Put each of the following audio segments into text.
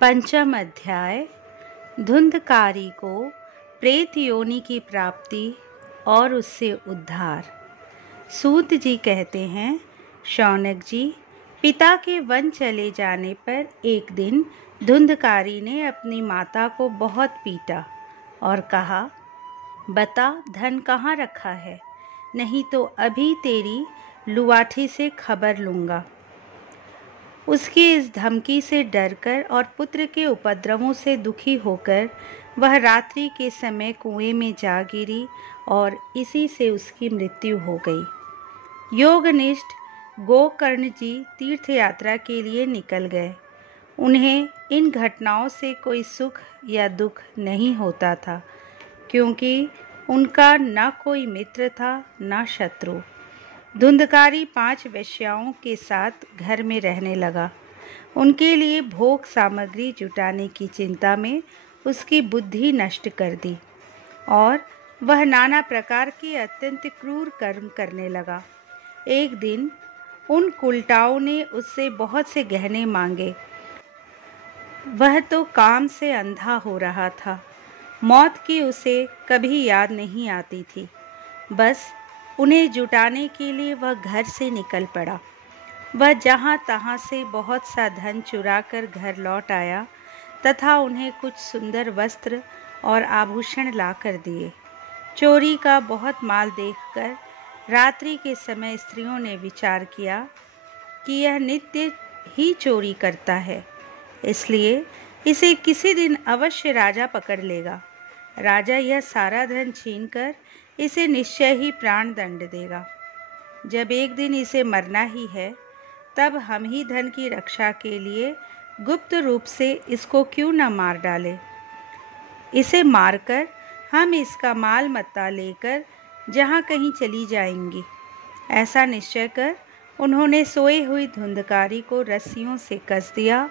पंचम अध्याय। धुंधकारी को प्रेत योनि की प्राप्ति और उससे उद्धार। सूत जी कहते हैं, शौनक जी, पिता के वन चले जाने पर एक दिन धुंधकारी ने अपनी माता को बहुत पीटा और कहा, बता धन कहाँ रखा है, नहीं तो अभी तेरी लुआठी से खबर लूँगा। उसकी इस धमकी से डरकर और पुत्र के उपद्रवों से दुखी होकर वह रात्रि के समय कुएं में जा गिरी और इसी से उसकी मृत्यु हो गई। योगनिष्ठ गोकर्ण जी तीर्थ यात्रा के लिए निकल गए। उन्हें इन घटनाओं से कोई सुख या दुख नहीं होता था, क्योंकि उनका न कोई मित्र था न शत्रु। धुंधकारी 5 वेश्याओं के साथ घर में रहने लगा। उनके लिए भोग सामग्री जुटाने की चिंता में उसकी बुद्धि नष्ट कर दी और वह नाना प्रकार के अत्यंत क्रूर कर्म करने लगा। एक दिन उन कुलटाओं ने उससे बहुत से गहने मांगे। वह तो काम से अंधा हो रहा था। मौत की उसे कभी याद नहीं आती थी। बस उन्हें जुटाने के लिए वह घर से निकल पड़ा। वह जहाँ तहाँ से बहुत सा धन चुरा कर घर लौट आया तथा उन्हें कुछ सुंदर वस्त्र और आभूषण ला कर दिए। चोरी का बहुत माल देखकर रात्रि के समय स्त्रियों ने विचार किया कि यह नित्य ही चोरी करता है, इसलिए इसे किसी दिन अवश्य राजा पकड़ लेगा। राजा यह सारा धन छीनकर इसे निश्चय ही प्राण दंड देगा। जब एक दिन इसे मरना ही है, तब हम ही धन की रक्षा के लिए गुप्त रूप से इसको क्यों न मार डालें। इसे मारकर हम इसका माल मत्ता लेकर जहाँ कहीं चली जाएंगी। ऐसा निश्चय कर उन्होंने सोई हुई धुंधकारी को रस्सियों से कस दिया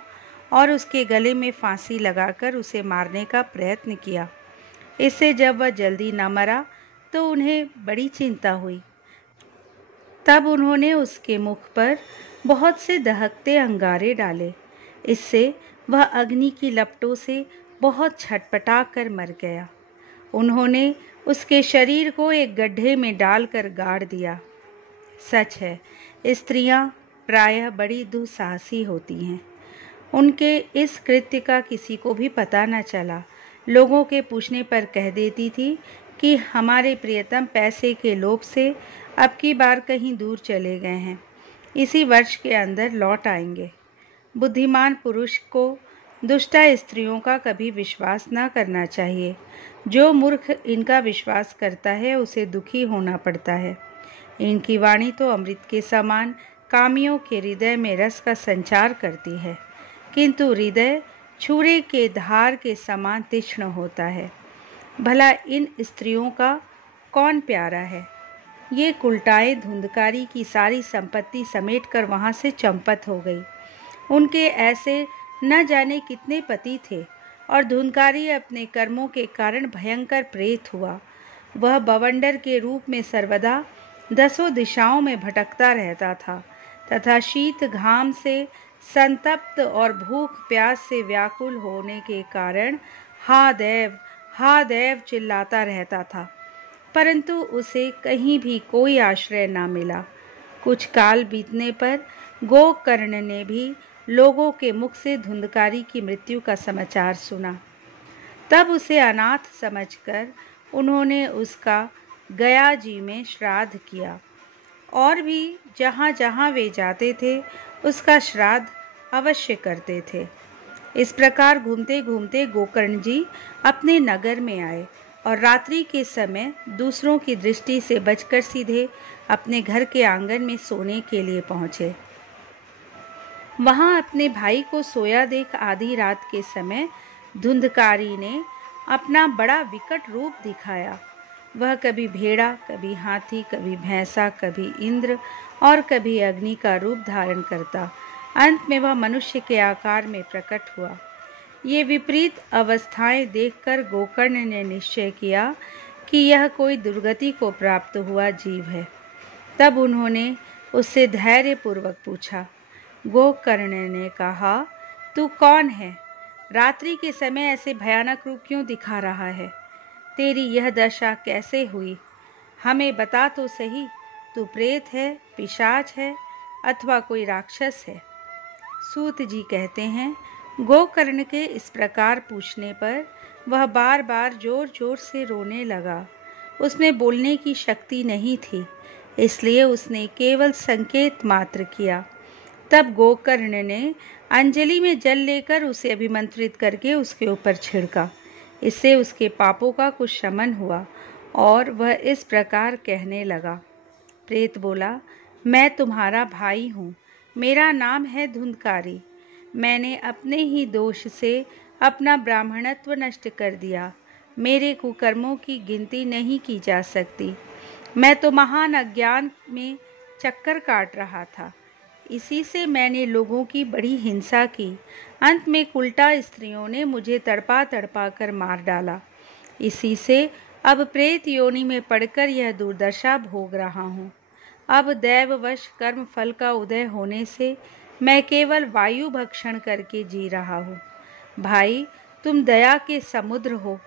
और उसके गले में फांसी लगाकर उसे मारने का प्रयत्न किया। इससे जब वह जल्दी न मरा तो उन्हें बड़ी चिंता हुई। तब उन्होंने उसके मुख पर बहुत से दहकते अंगारे डाले। इससे वह अग्नि की लपटों से बहुत छटपटा कर मर गया। उन्होंने उसके शरीर को एक गड्ढे में डालकर गाड़ दिया। सच है, स्त्रियां प्रायः बड़ी दुस्साहसी होती हैं। उनके इस कृत्य का किसी को भी पता न चला। लोगों के पूछने पर कह देती थी कि हमारे प्रियतम पैसे के लोभ से अब की बार कहीं दूर चले गए हैं, इसी वर्ष के अंदर लौट आएंगे। बुद्धिमान पुरुष को दुष्टा स्त्रियों का कभी विश्वास न करना चाहिए। जो मूर्ख इनका विश्वास करता है उसे दुखी होना पड़ता है। इनकी वाणी तो अमृत के समान कामियों के हृदय में रस का संचार करती है, किंतु हृदय छुरे के धार के समान तीक्ष्ण होता है। भला इन स्त्रियों का कौन प्यारा है। ये कुलटाए धुंधकारी की सारी संपत्ति समेटकर वहाँ से चंपत हो गई। उनके ऐसे न जाने कितने पति थे और धुंधकारी अपने कर्मों के कारण भयंकर प्रेत हुआ। वह बवंडर के रूप में सर्वदा 10 दिशाओं में भटकता रहता था तथा शीत घाम से संतप्त और भूख प्यास से व्याकुल होने के कारण हा देव चिल्लाता रहता था, परंतु उसे कहीं भी कोई आश्रय न मिला। कुछ काल बीतने पर गोकर्ण ने भी लोगों के मुख से धुंधकारी की मृत्यु का समाचार सुना। तब उसे अनाथ समझकर उन्होंने उसका गया जी में श्राद्ध किया और भी जहाँ जहाँ वे जाते थे उसका श्राद्ध अवश्य करते थे। इस प्रकार घूमते घूमते गोकर्ण जी अपने नगर में आए और रात्रि के समय दूसरों की दृष्टि से बचकर सीधे अपने घर के आंगन में सोने के लिए पहुँचे। वहाँ अपने भाई को सोया देख आधी रात के समय धुंधकारी ने अपना बड़ा विकट रूप दिखाया। वह कभी भेड़ा, कभी हाथी, कभी भैंसा, कभी इंद्र और कभी अग्नि का रूप धारण करता। अंत में वह मनुष्य के आकार में प्रकट हुआ। ये विपरीत अवस्थाएं देखकर गोकर्ण ने निश्चय किया कि यह कोई दुर्गति को प्राप्त हुआ जीव है। तब उन्होंने उससे धैर्यपूर्वक पूछा। गोकर्ण ने कहा, तू कौन है? रात्रि के समय ऐसे भयानक रूप क्यों दिखा रहा है? तेरी यह दशा कैसे हुई? हमें बता तो सही, तू प्रेत है, पिशाच है अथवा कोई राक्षस है? सूत जी कहते हैं, गोकर्ण के इस प्रकार पूछने पर वह बार बार जोर जोर से रोने लगा। उसमें बोलने की शक्ति नहीं थी, इसलिए उसने केवल संकेत मात्र किया। तब गोकर्ण ने अंजलि में जल लेकर उसे अभिमंत्रित करके उसके ऊपर छिड़का। इससे उसके पापों का कुछ शमन हुआ और वह इस प्रकार कहने लगा। प्रेत बोला, मैं तुम्हारा भाई हूँ, मेरा नाम है धुंधकारी। मैंने अपने ही दोष से अपना ब्राह्मणत्व नष्ट कर दिया। मेरे कुकर्मों की गिनती नहीं की जा सकती। मैं तो महान अज्ञान में चक्कर काट रहा था। इसी से मैंने लोगों की बड़ी हिंसा की। अंत में उल्टा स्त्रियों ने मुझे तड़पा तड़पा कर मार डाला। इसी से अब प्रेत योनि में पड़कर यह दुर्दशा भोग रहा हूँ। अब दैववश कर्म फल का उदय होने से मैं केवल वायु भक्षण करके जी रहा हूँ। भाई, तुम दया के समुद्र हो,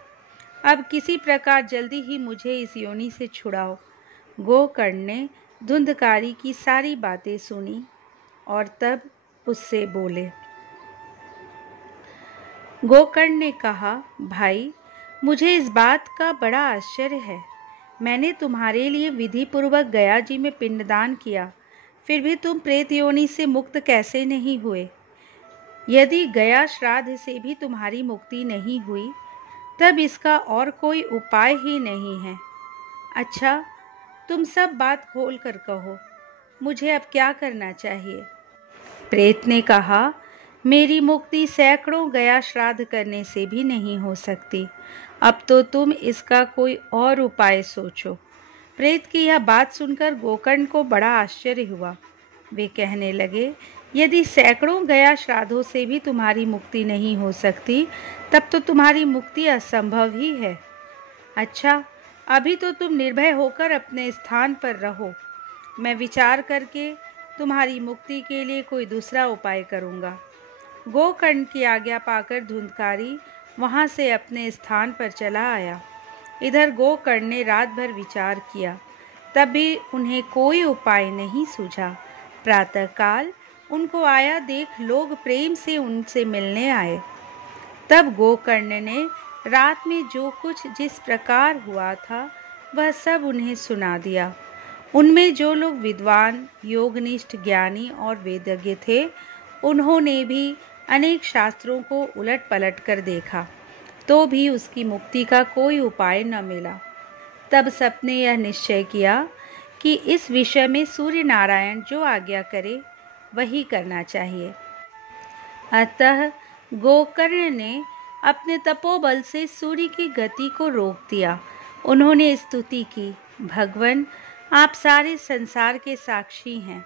अब किसी प्रकार जल्दी ही मुझे इस योनि से छुड़ाओ। गोकर्ण ने धुंधकारी की सारी बातें सुनी और तब उससे बोले। गोकर्ण ने कहा, भाई, मुझे इस बात का बड़ा आश्चर्य है। मैंने तुम्हारे लिए विधि पूर्वक गया जी में पिंडदान किया, फिर भी तुम प्रेत योनि से मुक्त कैसे नहीं हुए? यदि गया श्राद्ध से भी तुम्हारी मुक्ति नहीं हुई, तब इसका और कोई उपाय ही नहीं है। अच्छा, तुम सब बात खोल कर कहो, मुझे अब क्या करना चाहिए? प्रेत ने कहा, मेरी मुक्ति सैकड़ों गया श्राद्ध करने से भी नहीं हो सकती। अब तो तुम इसका कोई और उपाय सोचो। प्रेत की यह बात सुनकर गोकर्ण को बड़ा आश्चर्य हुआ। वे कहने लगे, यदि सैकड़ों गया श्राद्धों से भी तुम्हारी मुक्ति नहीं हो सकती, तब तो तुम्हारी मुक्ति असंभव ही है। अच्छा, अभी तो तुम निर्भय होकर अपने स्थान पर रहो। मैं विचार करके तुम्हारी मुक्ति के लिए कोई दूसरा उपाय करूँगा। गोकर्ण की आज्ञा पाकर धुंधकारी वहाँ से अपने स्थान पर चला आया। इधर गोकर्ण ने रात भर विचार किया, तब भी उन्हें कोई उपाय नहीं सूझा। प्रातःकाल उनको आया देख लोग प्रेम से उनसे मिलने आए। तब गोकर्ण ने रात में जो कुछ जिस प्रकार हुआ था वह सब उन्हें सुना दिया। उनमें जो लोग विद्वान, योगनिष्ठ, ज्ञानी और वेदज्ञ थे, उन्होंने भी अनेक शास्त्रों को उलट पलट कर देखा, तो भी उसकी मुक्ति का कोई उपाय न मिला। तब सबने यह निश्चय किया कि इस विषय में सूर्य नारायण जो आज्ञा करे वही करना चाहिए। अतः गोकर्ण ने अपने तपोबल से सूर्य की गति को रोक दिया। उन्होंने स्तुति की, भगवान, आप सारे संसार के साक्षी हैं।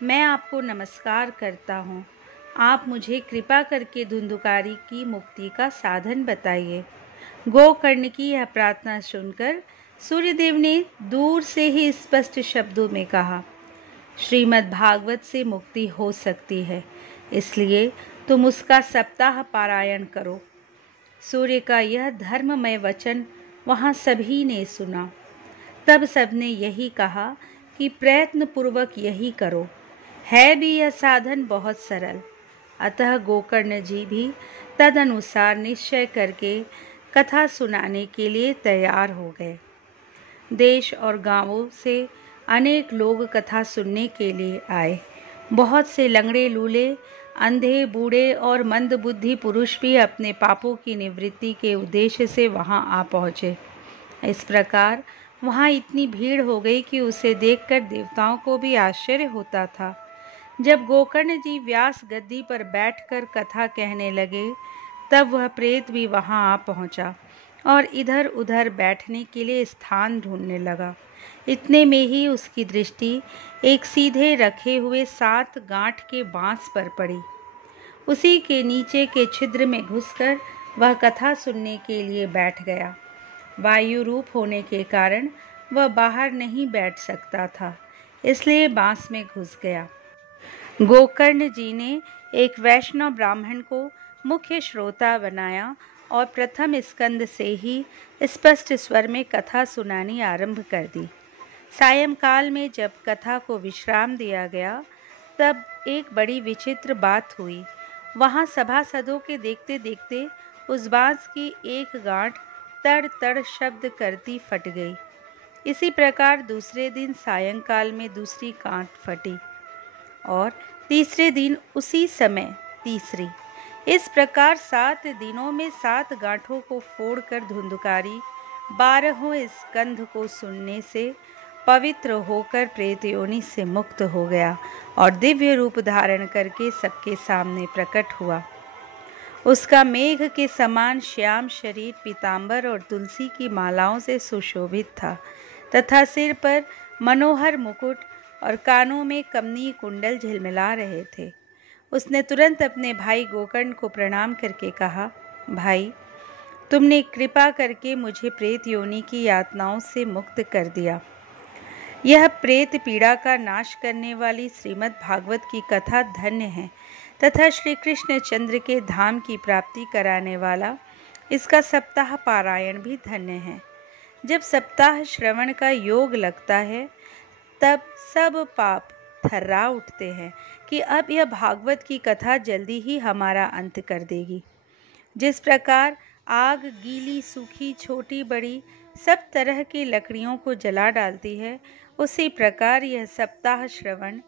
मैं आपको नमस्कार करता हूँ। आप मुझे कृपा करके धुंधकारी की मुक्ति का साधन बताइए। गोकर्ण की यह प्रार्थना सुनकर सूर्यदेव ने दूर से ही स्पष्ट शब्दों में कहा, श्रीमद् भागवत से मुक्ति हो सकती है, इसलिए तुम उसका सप्ताह पारायण करो। सूर्य का यह धर्ममय वचन वहाँ सभी ने सुना। तब सबने यही कहा कि प्रयत्न पूर्वक यही करो। है भी यह साधन बहुत सरल। अतः गोकर्ण जी भी तदनुसार निश्चय करके कथा सुनाने के लिए तैयार हो गए। देश और गांवों से अनेक लोग कथा सुनने के लिए आए। बहुत से लंगड़े, लूले, अंधे, बूढ़े और मंदबुद्धि पुरुष भी अपने पापों की निवृत्ति के उद्देश्य से वहां आ पहुँचे। इस प्रकार वहां इतनी भीड़ हो गई कि उसे देखकर देवताओं को भी आश्चर्य होता था। जब गोकर्ण जी व्यास गद्दी पर बैठकर कथा कहने लगे, तब वह प्रेत भी वहां आ पहुंचा और इधर उधर बैठने के लिए स्थान ढूंढने लगा। इतने में ही उसकी दृष्टि एक सीधे रखे हुए 7 गांठ के बांस पर पड़ी। उसी के नीचे के छिद्र में घुसकर वह कथा सुनने के लिए बैठ गया। वायु रूप होने के कारण वह बाहर नहीं बैठ सकता था, इसलिए बांस में घुस गया। गोकर्ण जी ने एक वैष्णव ब्राह्मण को मुख्य श्रोता बनाया और प्रथम स्कंद से ही स्पष्ट स्वर में कथा सुनानी आरंभ कर दी। सायंकाल में जब कथा को विश्राम दिया गया तब एक बड़ी विचित्र बात हुई। वहाँ सभासदों के देखते देखते उस बांस की एक गांठ तड़ तड़ शब्द करती फट गई। इसी प्रकार दूसरे दिन सायंकाल में दूसरी गांठ फटी और तीसरे दिन उसी समय तीसरी। इस प्रकार 7 दिनों में 7 गांठों को फोड़कर धुंधकारी 12वें स्कंध को सुनने से पवित्र होकर प्रेत योनि से मुक्त हो गया और दिव्य रूप धारण करके सबके सामने प्रकट हुआ। उसका मेघ के समान श्याम शरीर पीतांबर और तुलसी की मालाओं से सुशोभित था तथा सिर पर मनोहर मुकुट और कानों में कमनीय कुंडल झिलमिला रहे थे। उसने तुरंत अपने भाई गोकर्ण को प्रणाम करके कहा, भाई, तुमने कृपा करके मुझे प्रेत योनि की यातनाओं से मुक्त कर दिया। यह प्रेत पीड़ा का नाश करने वाली श्रीमद् भागवत की कथा धन्य है तथा श्री कृष्ण चंद्र के धाम की प्राप्ति कराने वाला इसका सप्ताह पारायण भी धन्य है। जब सप्ताह श्रवण का योग लगता है तब सब पाप थर्रा उठते हैं कि अब यह भागवत की कथा जल्दी ही हमारा अंत कर देगी। जिस प्रकार आग गीली सूखी छोटी बड़ी सब तरह की लकड़ियों को जला डालती है, उसी प्रकार यह सप्ताह श्रवण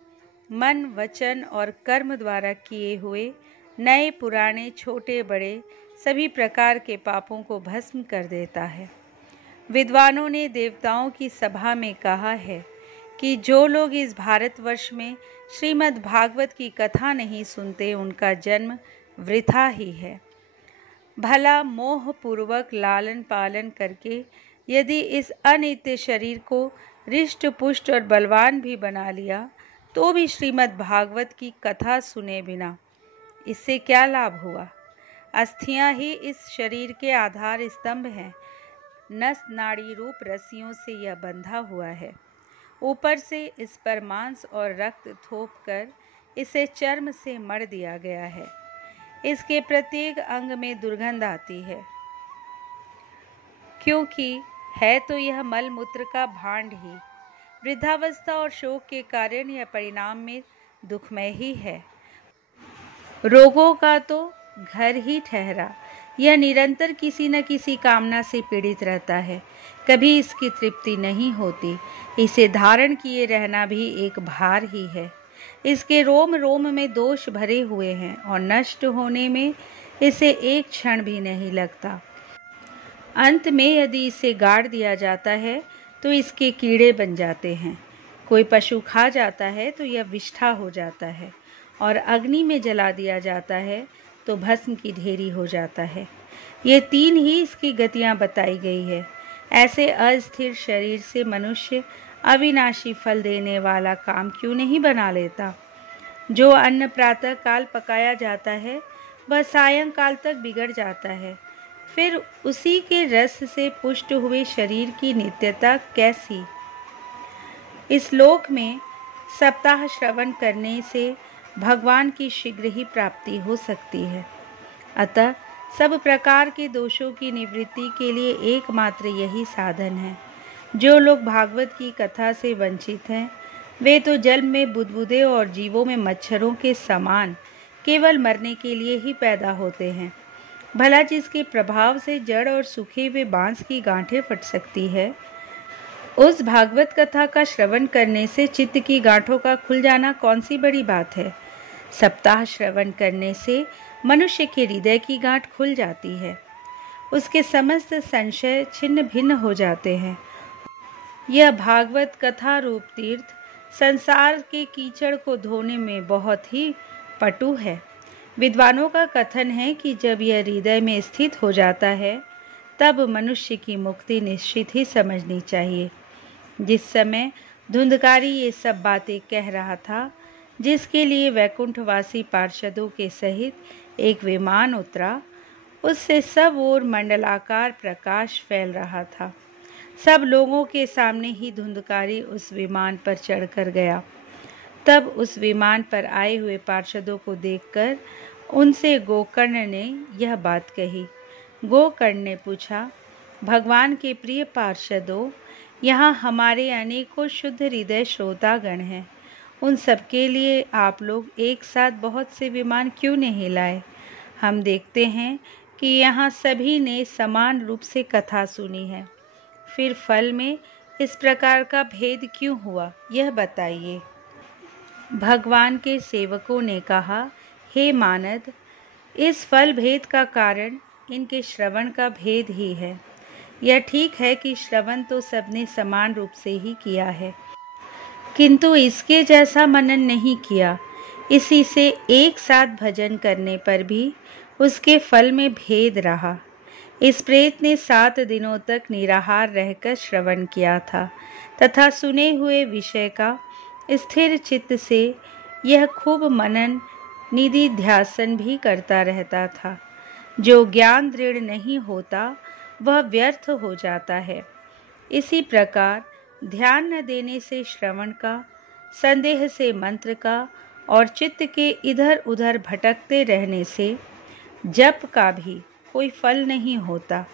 मन वचन और कर्म द्वारा किए हुए नए पुराने छोटे बड़े सभी प्रकार के पापों को भस्म कर देता है। विद्वानों ने देवताओं की सभा में कहा है कि जो लोग इस भारतवर्ष में श्रीमद् भागवत की कथा नहीं सुनते उनका जन्म वृथा ही है। भला मोह पूर्वक लालन पालन करके यदि इस अनित्य शरीर को रिष्ट पुष्ट और बलवान भी बना लिया तो भी श्रीमद् भागवत की कथा सुने बिना इससे क्या लाभ हुआ। अस्थियां ही इस शरीर के आधार स्तंभ हैं। नस नाड़ी रूप रस्सियों से यह बंधा हुआ है। ऊपर से इस पर मांस और रक्त थोप कर इसे चर्म से मढ़ दिया गया है। इसके प्रत्येक अंग में दुर्गंध आती है, क्योंकि है तो यह मल मूत्र का भांड ही। वृद्धावस्था और शोक के कारण यह परिणाम में दुखमय ही है। रोगों का तो घर ही ठहरा। यह निरंतर किसी न किसी कामना से पीड़ित रहता है, कभी इसकी तृप्ति नहीं होती। इसे धारण किए रहना भी एक भार ही है। इसके रोम रोम में दोष भरे हुए हैं और नष्ट होने में इसे एक क्षण भी नहीं लगता। अंत में यदि इसे गाड़ दिया जाता है तो इसके कीड़े बन जाते हैं। कोई पशु खा जाता है तो यह विष्ठा हो जाता है और अग्नि में जला दिया जाता है तो भस्म की ढेरी हो जाता है। ये 3 ही इसकी गतियां बताई गई है। ऐसे अस्थिर शरीर से मनुष्य अविनाशी फल देने वाला काम क्यों नहीं बना लेता। जो अन्न प्रातः काल पकाया जाता है वह सायंकाल तक बिगड़ जाता है। फिर उसी के रस से पुष्ट हुए शरीर की नित्यता कैसी। इस लोक में सप्ताह श्रवण करने से भगवान की शीघ्र ही प्राप्ति हो सकती है। अतः सब प्रकार के दोषों की निवृत्ति के लिए एकमात्र यही साधन है। जो लोग भागवत की कथा से वंचित हैं वे तो जल में बुदबुदे और जीवों में मच्छरों के समान केवल मरने के लिए ही पैदा होते हैं। भला जिसके प्रभाव से जड़ और सूखे हुए बांस की गांठें फट सकती है, उस भागवत कथा का श्रवण करने से चित्त की गांठों का खुल जाना कौन सी बड़ी बात है। सप्ताह श्रवण करने से मनुष्य के हृदय की गांठ खुल जाती है। उसके समस्त संशय छिन्न भिन्न हो जाते हैं। यह भागवत कथा रूप तीर्थ संसार के कीचड़ को धोने में बहुत ही पटु है। विद्वानों का कथन है कि जब यह हृदय में स्थित हो जाता है तब मनुष्य की मुक्ति निश्चित ही समझनी चाहिए। जिस समय धुंधकारी ये सब बातें कह रहा था, जिसके लिए वैकुंठवासी पार्षदों के सहित एक विमान उतरा, उससे सब ओर मंडलाकार प्रकाश फैल रहा था। सब लोगों के सामने ही धुंधकारी उस विमान पर चढ़कर गया। तब उस विमान पर आए हुए पार्षदों को देखकर उनसे गोकर्ण ने यह बात कही। गोकर्ण ने पूछा, भगवान के प्रिय पार्षदों, यहाँ हमारे अनेकों शुद्ध हृदय श्रोतागण हैं। उन सबके लिए आप लोग एक साथ बहुत से विमान क्यों नहीं लाए? हम देखते हैं कि यहाँ सभी ने समान रूप से कथा सुनी है। फिर फल में इस प्रकार का भेद क्यों हुआ, यह बताइए। भगवान के सेवकों ने कहा, हे मानद, इस फल भेद का कारण इनके श्रवण का भेद ही है। यह ठीक है कि श्रवण तो सबने समान रूप से ही किया है, किंतु इसके जैसा मनन नहीं किया। इसी से एक साथ भजन करने पर भी उसके फल में भेद रहा। इस प्रेत ने 7 दिनों तक निराहार रहकर श्रवण किया था तथा सुने हुए विषय का स्थिर चित्त से यह खूब मनन निधि ध्यासन भी करता रहता था। जो ज्ञान दृढ़ नहीं होता वह व्यर्थ हो जाता है। इसी प्रकार ध्यान न देने से श्रवण का, संदेह से मंत्र का और चित्त के इधर उधर भटकते रहने से जप का भी कोई फल नहीं होता।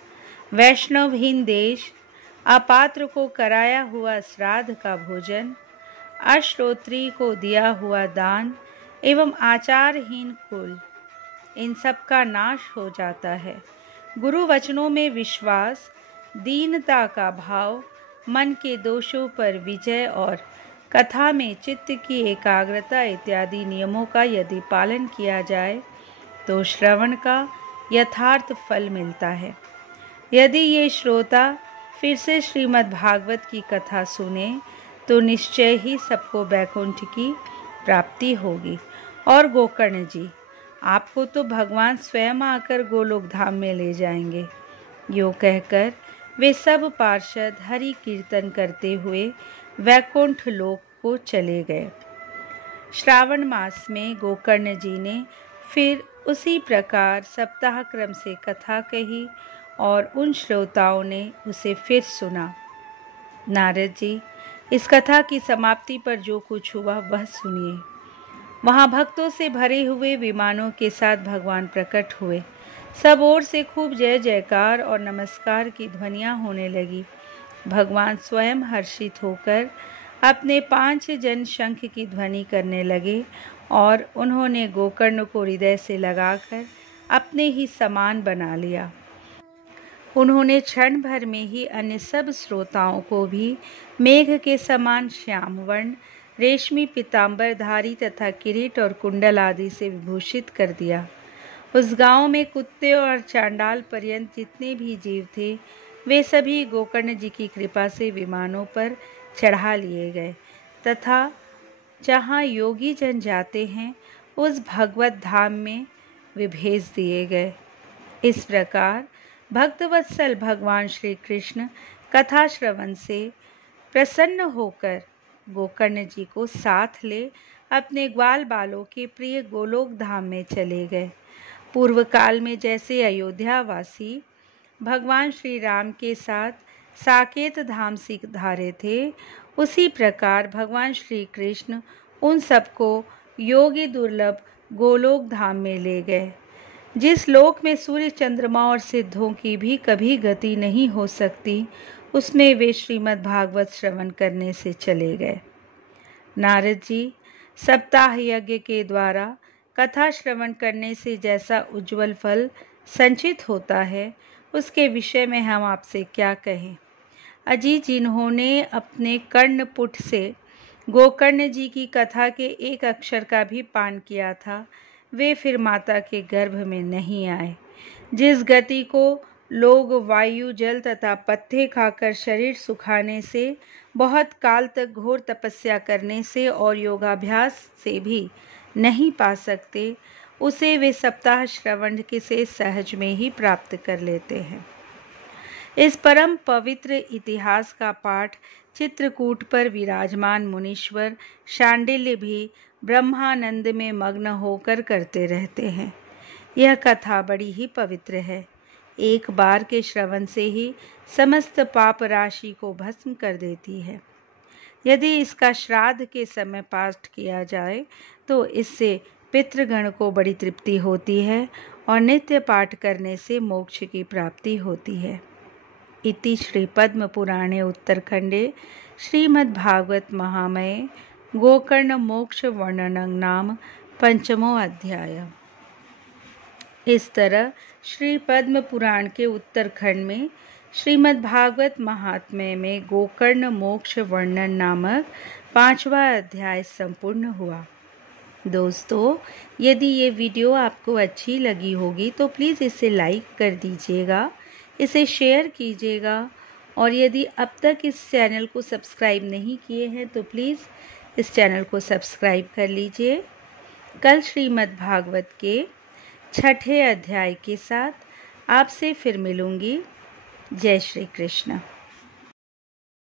वैष्णवहीन देश, अपात्र को कराया हुआ श्राद्ध का भोजन, अश्रोत्री को दिया हुआ दान एवं आचारहीन कुल, इन सब का नाश हो जाता है। गुरु वचनों में विश्वास, दीनता का भाव, मन के दोषों पर विजय और कथा में चित्त की एकाग्रता इत्यादि नियमों का यदि पालन किया जाए तो श्रवण का यथार्थ फल मिलता है। यदि ये श्रोता फिर से श्रीमद् भागवत की कथा सुने तो निश्चय ही सबको वैकुंठ की प्राप्ति होगी। और गोकर्ण जी, आपको तो भगवान स्वयं आकर गोलोक धाम में ले जाएंगे। यो कहकर वे सब पार्षद हरि कीर्तन करते हुए वैकुंठ लोक को चले गए। श्रावण मास में गोकर्ण जी ने फिर उसी प्रकार सप्ताह क्रम से कथा कही और उन श्रोताओं ने उसे फिर सुना। नारद जी, इस कथा की समाप्ति पर जो कुछ हुआ वह सुनिए। वहाँ भक्तों से भरे हुए विमानों के साथ भगवान प्रकट हुए। सब ओर से खूब जय जयकार और नमस्कार की ध्वनियाँ होने लगी। भगवान स्वयं हर्षित होकर अपने 5 जन शंख की ध्वनि करने लगे और उन्होंने गोकर्ण को हृदय से लगाकर अपने ही समान बना लिया। उन्होंने क्षण भर में ही अन्य सब श्रोताओं को भी मेघ के समान श्याम वर्ण, रेशमी पीताम्बरधारी तथा किरीट और कुंडल आदि से विभूषित कर दिया। उस गांव में कुत्ते और चांडाल पर्यंत जितने भी जीव थे वे सभी गोकर्ण जी की कृपा से विमानों पर चढ़ा लिए गए तथा जहाँ योगी जन जाते हैं उस भगवत धाम में वे भेज दिए गए। इस प्रकार भक्तवत्सल भगवान श्री कृष्ण कथा श्रवण से प्रसन्न होकर गोकर्ण जी को साथ ले अपने ग्वाल बालों के प्रिय गोलोक धाम में चले गए। पूर्व काल में जैसे अयोध्यावासी भगवान श्री राम के साथ साकेत धाम सिधारे थे, उसी प्रकार भगवान श्री कृष्ण उन सबको योगी दुर्लभ गोलोक धाम में ले गए, जिस लोक में सूर्य चंद्रमा और सिद्धों की भी कभी गति नहीं हो सकती, उसमें वे श्रीमद् भागवत श्रवण करने से चले गए। नारद जी, सप्ताह यज्ञ के द्वारा कथा श्रवण करने से जैसा उज्जवल फल संचित होता है उसके विषय में हम आपसे क्या कहें। अजी, जिन्होंने अपने कर्णपुट से गोकर्ण जी की कथा के एक अक्षर का भी पान किया था, वे फिर माता के गर्भ में नहीं आए। जिस गति को लोग वायु, जल तथा पत्ते खाकर शरीर सुखाने से, बहुत काल तक घोर तपस्या करने से और योगाभ्यास से भी नहीं पा सकते, उसे वे सप्ताह श्रवण के से सहज में ही प्राप्त कर लेते हैं। इस परम पवित्र इतिहास का पाठ चित्रकूट पर विराजमान मुनीश्वर शांडिल्य भी ब्रह्मानंद में मग्न होकर करते रहते हैं। यह कथा बड़ी ही पवित्र है। एक बार के श्रवण से ही समस्त पाप राशि को भस्म कर देती है। यदि इसका श्राद्ध के समय पाठ किया जाए तो इससे पितृगण को बड़ी तृप्ति होती है और नित्य पाठ करने से मोक्ष की प्राप्ति होती है। इति श्री पद्म पुराणे उत्तरखंडे श्रीमद्भागवत महामये गोकर्ण मोक्ष वर्णनं नाम पंचमो अध्याय। इस तरह श्री पद्म पुराण के उत्तरखंड में श्रीमद्भागवत महात्म्य में गोकर्ण मोक्ष वर्णन नामक 5वां अध्याय संपूर्ण हुआ। दोस्तों, यदि ये वीडियो आपको अच्छी लगी होगी तो प्लीज़ इसे लाइक कर दीजिएगा, इसे शेयर कीजिएगा और यदि अब तक इस चैनल को सब्सक्राइब नहीं किए हैं तो प्लीज़ इस चैनल को सब्सक्राइब कर लीजिए। कल श्रीमद्भागवत के 6ठे अध्याय के साथ आपसे फिर मिलूँगी। जय श्री कृष्ण।